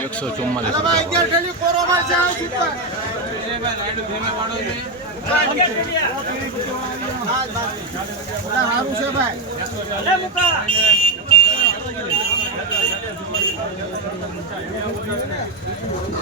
એકસો ચુમ્માલીસ સારું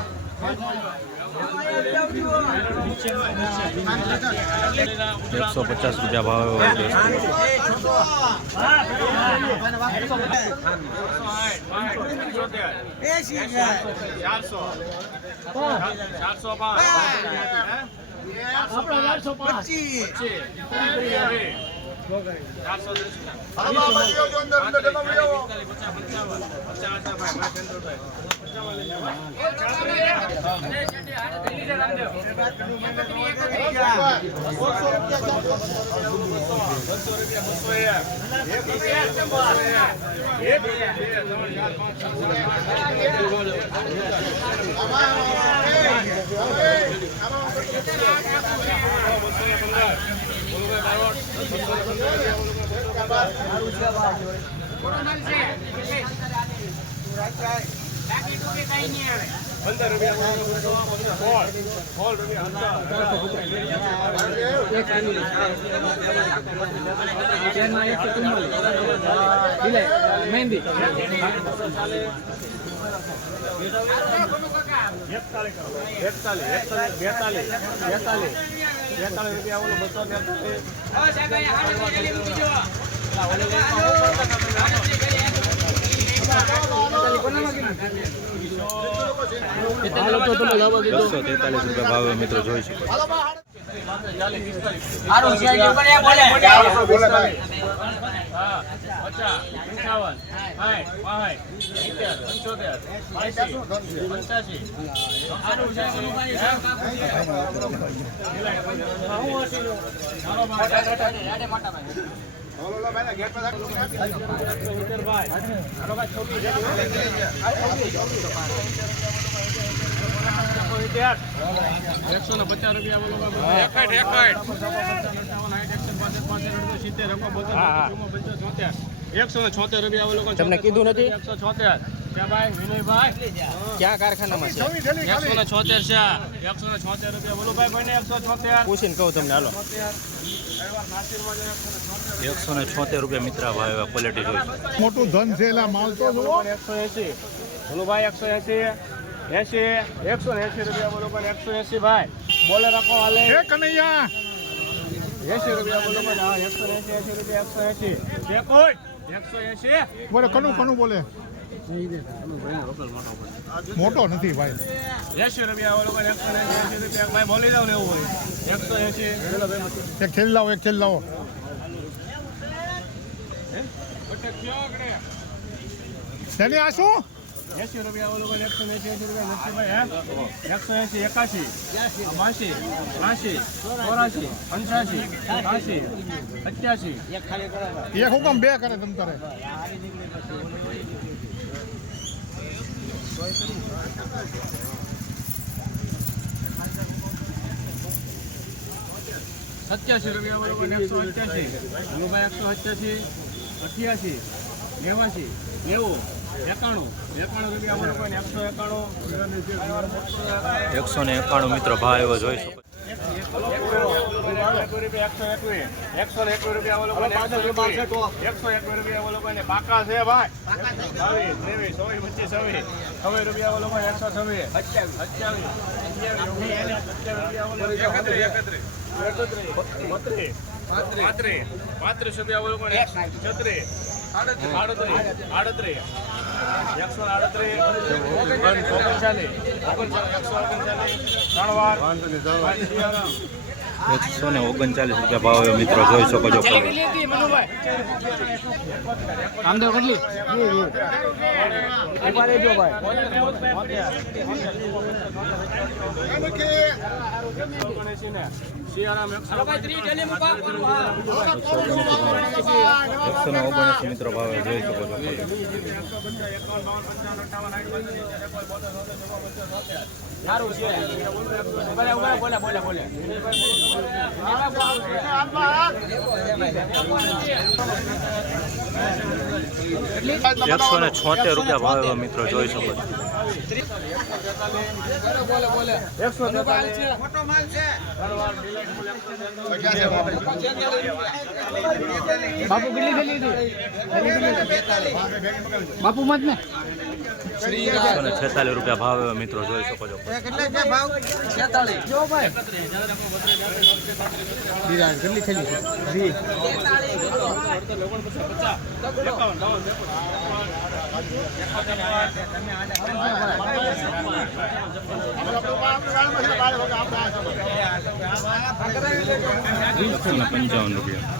છે એકસો પચાસ રૂપિયા ભાવે ચારસો પાંચ પાંચ ચારસો પંદર રૂપિયા સોળ સોળ રૂપિયા મહેંદી રૂપિયા ઓલું બસો બેતાલીસ બસો તેતાલીસ રૂપિયા ભાવે મિત્રો જોઈ શકો. સિત્તેર પંચોતેર એકસો ને પચાસ રૂપિયા એકાઠ એકાઠ એકસો ને છોતેર રૂપિયા બોલો તમને કીધું નથી? એકસો છોતેર ક્યાં ભાઈ વિનયભાઈ ક્યાં કારખાનામાં છે? એકસો ને છોતેર છે એકસો ને છોતેર રૂપિયા બોલો ભાઈ ભાઈ એકસો છોતેર. પૂછીને કહું તમને હાલો. એકસો ને છોતેર રૂપિયા મિત્ર એવા ક્વોલિટી જોઈ મોટું ધન છે એટલે માલ તો જુઓ. એકસો એસી બોલો ભાઈ એકસો એસી એસી એકસો ને એસી રૂપિયા બોલો ભાઈ એકસો એસી ભાઈ. બોલે રાખો હાલે. હે કનૈયા. એસી રૂપિયા બોલો હા એકસો એસી એસી રૂપિયા એકસો એસી એક હોય એકસો એસી બોલે કનું કનું બોલે. મોટો નથી ભાઈ. એસી રૂપિયા ભાઈ એકસો એસી રૂપિયા. ભાઈ બોલી જાવ ને એવું હોય. એકસો એસી એક ખેલ લાવો એક ખેલ લાવો. તેની આ શું? એસી રૂપિયા ભાઈ એકસો એસી એસી રૂપિયા એકસો એસી એકાશી બાસી ત્રાસી ચોરાશી પંચ્યાસી ત્રાસી અઠ્યાસી એક હુકમ બે કરે તમ તારે. સત્યાસી રૂપિયા બરોબર એકસો અઠ્યાસી. ગુરુભાઈ એકસો અઠ્યાસી અઠ્યાસી નેવાસી નેવું એકસો ને એકાણું મિત્રો ભાવ એવો જોઈ શકો. એકસો એકવીસ. રૂપિયા રૂપિયા પાકા છે ભાઈ. બાવીસ ત્રેવીસ ચોવીસ પચીસ છવ્વીસ. છવ્વીસ રૂપિયા બોલો એકસો છવ્વીસ. અઠ્યાવીસ અઠ્યાવીસ પાંત્રીસ રૂપિયા બોલો છત્રીસ. આડત્રીસ. આડત્રીસ. એકસો આડત્રીસ. ઓગણચાલીસ. ઓગણચાલીસ. એકસો ઓગણચાલીસ. ત્રણ વાર. એકસો ને ઓગણચાલીસ રૂપિયા ભાવ આવ્યો મિત્રો જોઈ શકો છો એકસો ને ઓગણસી મિત્રો ભાવ જોઈ શકો છો એકસો ને છોતેર રૂપિયા ભાવ એવા મિત્રો જોઈ શકો છો. બાપુ કેટલી બાપુ મત ને. છેતાલીસ રૂપિયા ભાવ આવ્યો મિત્રો જોઈ શકો છો. પંચાવન રૂપિયા.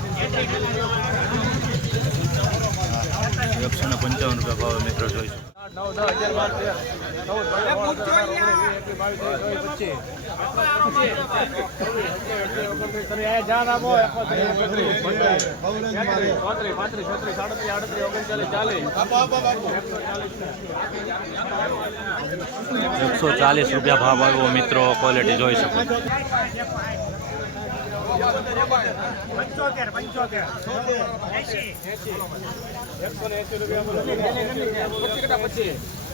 એકસો ને પંચાવન રૂપિયા ભાવ મિત્રો જોઈશું એકસો ચાલીસ રૂપિયા ભાવ આવ્યો મિત્રો ક્વોલિટી જોઈ શકો. છો એકસો ને એસી રૂપિયા બોલો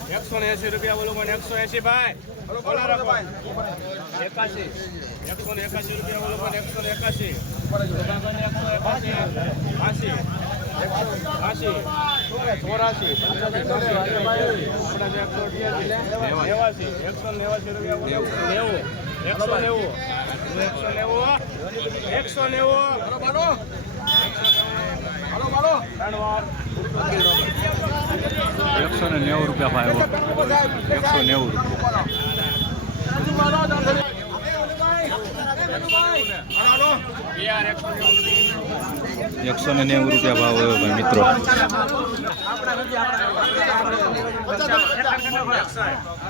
એકસો ને એસી રૂપિયા બોલો પણ એકસો એસી ભાઈ એકાશી એકસો ને એકાશી રૂપિયા બોલો પણ એકસો ને એકાશી એકસો એકાશી આશી આશી ચોરાશી એકસો નેવાસી એકસો નેવાસી રૂપિયા નેવું એકસો નેવું એકસો એકસો નેવું. વાર એકસો ને નેવું રૂપિયા ભાવ એકસો નેવું એકસો ને નેવું રૂપિયા ભાવ હોય ભાઈ મિત્રો.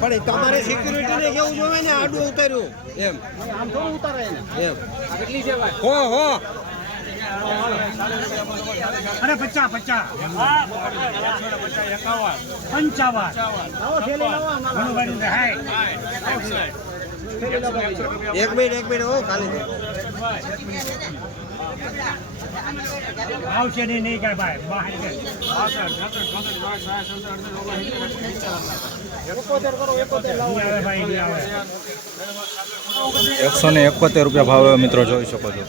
પણ તમારે સિક્યુરિટી ને કેવું જોવે ને? આડું ઉતાર્યું. એમ. આમ થોડું ઉતારે એમ. હો હો. અરે પચાસ પચાસ. પંચાવન. એક મિનિટ એક મિનિટ. હો ખાલી. આવશે નહીં નહીં કાંઈ ભાઈ, બહાર એકસો ને એકોતેર રૂપિયા ભાવ મિત્રો, જોઈ શકો છો.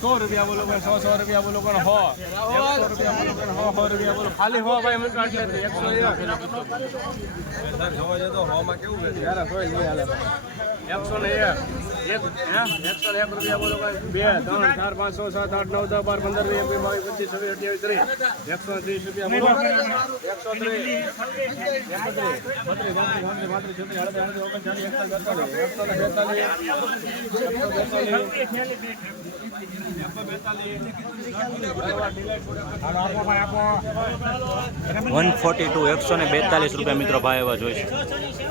સો રૂપિયા બોલો ભાઈ સો સો રૂપિયા બોલો પણ હો. એકસો રૂપિયા બોલો પણ હો સો રૂપિયા બોલો. ખાલી હો ભાઈ મને કાઢી લે જોવા જતો હો માં કેવું છે એકસો ને એક. ચાર પાંચ સાત આઠ નવ દસ બાર પંદર વીસ એકવીસ બાવીસ પચીસ છવ્વીસ અઠ્યાવીસ ત્રીસ એકસો ત્રીસ રૂપિયા બોલો એકસો વન ફોર્ટી ટુ એકસો ને બેતાલીસ રૂપિયા મિત્રો ભાઈ એવા જોઈ શકો